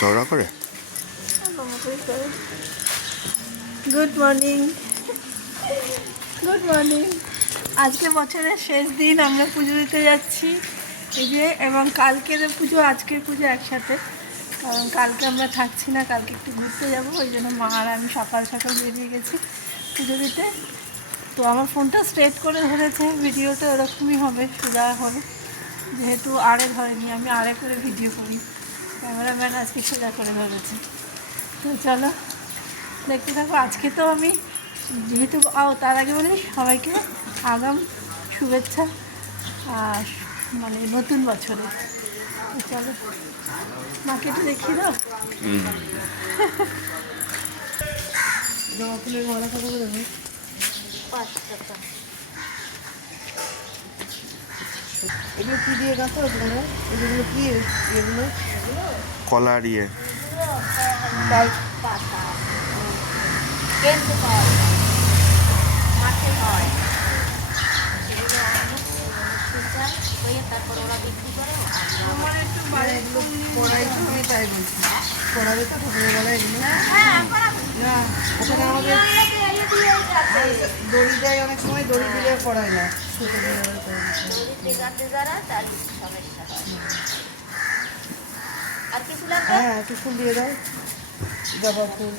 চওড়া করে। Good morning, good morning. আজকে বছরের শেষ দিন, আমরা পুজো দিতে যাচ্ছি এই যে, এবং কালকের পুজো আজকের পুজো একসাথে, কারণ কালকে আমরা থাকছি না, কালকে একটু ঘুরতে যাবো, ওই জন্য মা আর আমি সকাল সকাল বেরিয়ে গেছি পুজো দিতে। তো আমার ফোনটা স্ট্রেট করে ধরেছে, ভিডিওটা ওরকমই হবে, সোজা হবে, যেহেতু আড়ে ধরেনি, আমি আড়ে করে ভিডিও করি, ক্যামেরাম্যান আজকে সোজা করে ধরেছে। তো চলো দেখতে থাকো। আজকে তো আমি যেহেতু তার আগে বলি সবাইকে আগাম শুভেচ্ছা আর মানে নতুন বছরে। চলো মাকে একটু দেখিয়ে দাও। জবা ফুলের মালা কত করে দেবো? 5 টাকা। এগুলো কী দিয়ে গাছো তোমরা? এগুলো কি? এগুলো কলা দিয়ে পাতা কেনতে পাওয়া যায়, মাঠে হয় সেগুলো হয়ে তারপর ওরা বিক্রি করে। আমার একটু এগুলো কড়াই, তো আমি তাই বলছি, কড়াই তো ঠাকুরের গলা এগুলো না, ওখানে আমাদের দড়ি দেয়, অনেক সময় দড়ি দিলে কড়াই না, দড়িতে গাছে যারা তার সমস্যা হয়। আর কিছু লাগবে? হ্যাঁ, একটু ফুল দিয়ে দাও, জবা ফুল।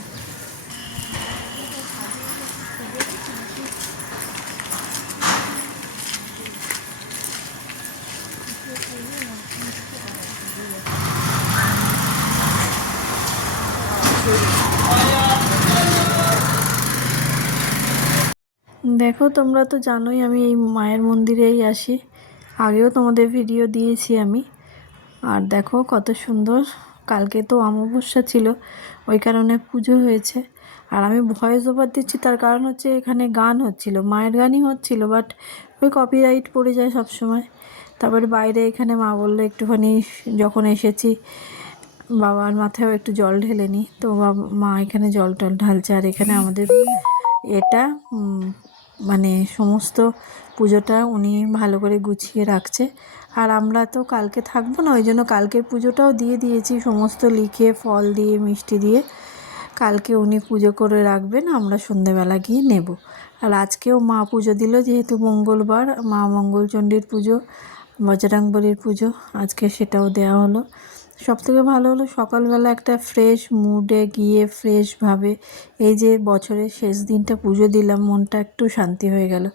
দেখো, তোমরা তো জানোই আমি এই মায়ের মন্দিরেই আসি, আগেও তোমাদের ভিডিও দিয়েছি আমি। আর দেখো কত সুন্দর, কালকে তো অমাবস্যা ছিল, ওই কারণে পুজো হয়েছে। আর আমি ভয়েস ওভার দিচ্ছি, তার কারণ হচ্ছে এখানে গান হচ্ছিল, মায়ের গানই হচ্ছিল, বাট ওই কপিরাইট পড়ে যায় সব সময়। তারপরে বাইরে এখানে মা বললো একটুখানি, যখন এসেছি বাবার মাথায়ও একটু জল ঢেলে নিই, তো মা এখানে জল টল ঢালছে। আর এখানে আমাদের এটা মানে সমস্ত পুজোটা উনি ভালো করে গুছিয়ে রাখছে। আর আমরা তো কালকে থাকবো না, ওই জন্য কালকের পুজোটাও দিয়ে দিয়েছি, সমস্ত লিখে ফল দিয়ে মিষ্টি দিয়ে কালকে উনি পুজো করে রাখবেন, আমরা সন্ধেবেলা গিয়ে নেব। আর আজকেও মা পুজো দিল, যেহেতু মঙ্গলবার, মা মঙ্গলচণ্ডীর পুজো, বজরংবলীর পুজো, আজকে সেটাও দেওয়া হলো। সবথেকে ভালো হলো সকালবেলা একটা ফ্রেশ মুডে গিয়ে ফ্রেশভাবে এই যে বছরের শেষ দিনটা পুজো দিলাম, মনটা একটু শান্তি হয়ে গেল।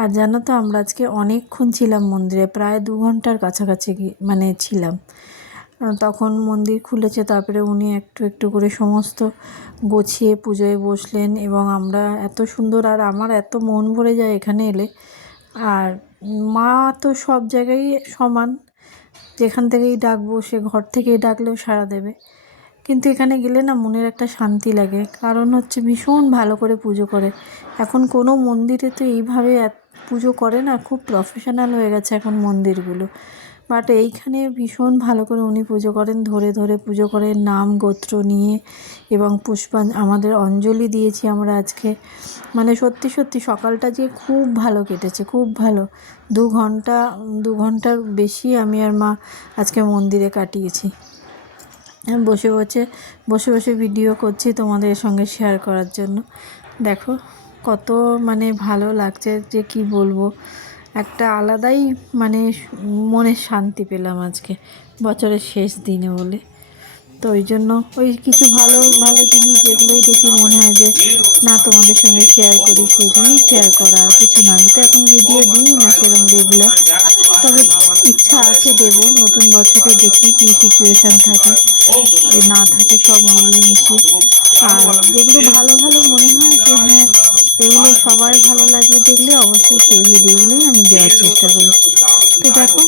আর জানো তো আমরা আজকে অনেকক্ষণ ছিলাম মন্দিরে, প্রায় 2 ঘন্টার কাছাকাছি মানে ছিলাম। তখন মন্দির খুলেছে, তারপরে উনি একটু একটু করে সমস্ত গোছিয়ে পুজোয় বসলেন, এবং আমরা এত সুন্দর, আর আমার এত মন ভরে যায় এখানে এলে। আর মা তো সব জায়গায় সমান, যেখান থেকেই ডাকবো, সে ঘর থেকেই ডাকলেও সাড়া দেবে, কিন্তু এখানে গেলে না মনের একটা শান্তি লাগে, কারণ হচ্ছে ভীষণ ভালো করে পুজো করে। এখন কোনো মন্দিরে তো এইভাবে পুজো করে না, খুব প্রফেশনাল হয়ে গেছে এখন মন্দিরগুলো, বাট এইখানে ভীষণ ভালো করে উনি পুজো করেন, ধরে ধরে পুজো করেন, নাম গোত্র নিয়ে, এবং আমাদের অঞ্জলি দিয়েছি আমরা আজকে। মানে সত্যি সত্যি সকালটা যে খুব ভালো কেটেছে, খুব ভালো। 2 ঘন্টার বেশি আমি আর মা আজকে মন্দিরে কাটিয়েছি। বসে বসে ভিডিও করছি তোমাদের সঙ্গে শেয়ার করার জন্য। দেখো কত মানে ভালো লাগছে, যে কি বলবো, একটা আলাদাই মানে মনের শান্তি পেলাম আজকে বছরের শেষ দিনে বলে। তো ওই জন্য ওই কিছু ভালো ভালো জিনিস যেগুলোই দেখি মনে হয় যে না তোমাদের সঙ্গে শেয়ার করি, সেই জন্যই শেয়ার করা, আর কিছু না। আমি তো এখন ভিডিও দিই না সেরকম রেগুলার, তবে ইচ্ছা আছে দেব। নতুন বছরে দেখি কী সিচুয়েশান থাকে, না থাকে, সব মিলিয়ে মিশিয়ে। আর যেগুলো ভালো ভালো মনে হয় যে হ্যাঁ এগুলো সবার ভালো লাগবে দেখলে, অবশ্যই সেই ভিডিওগুলোই আমি দেওয়ার চেষ্টা করি। তো দেখো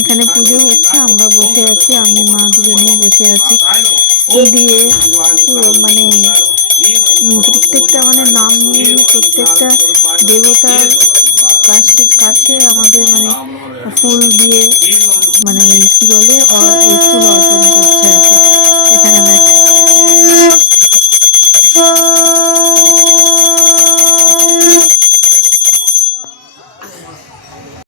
এখানে পুজো হচ্ছে, আমরা বসে আছি, আমি মা দুজনেই বসে আছি, দিয়ে মানে প্রত্যেকটা মানে নাম নিয়ে নিয়ে প্রত্যেকটা দেবতার কাছে আমাদের মানে ফুল দিয়ে, মানে কী বলে, এই ফুল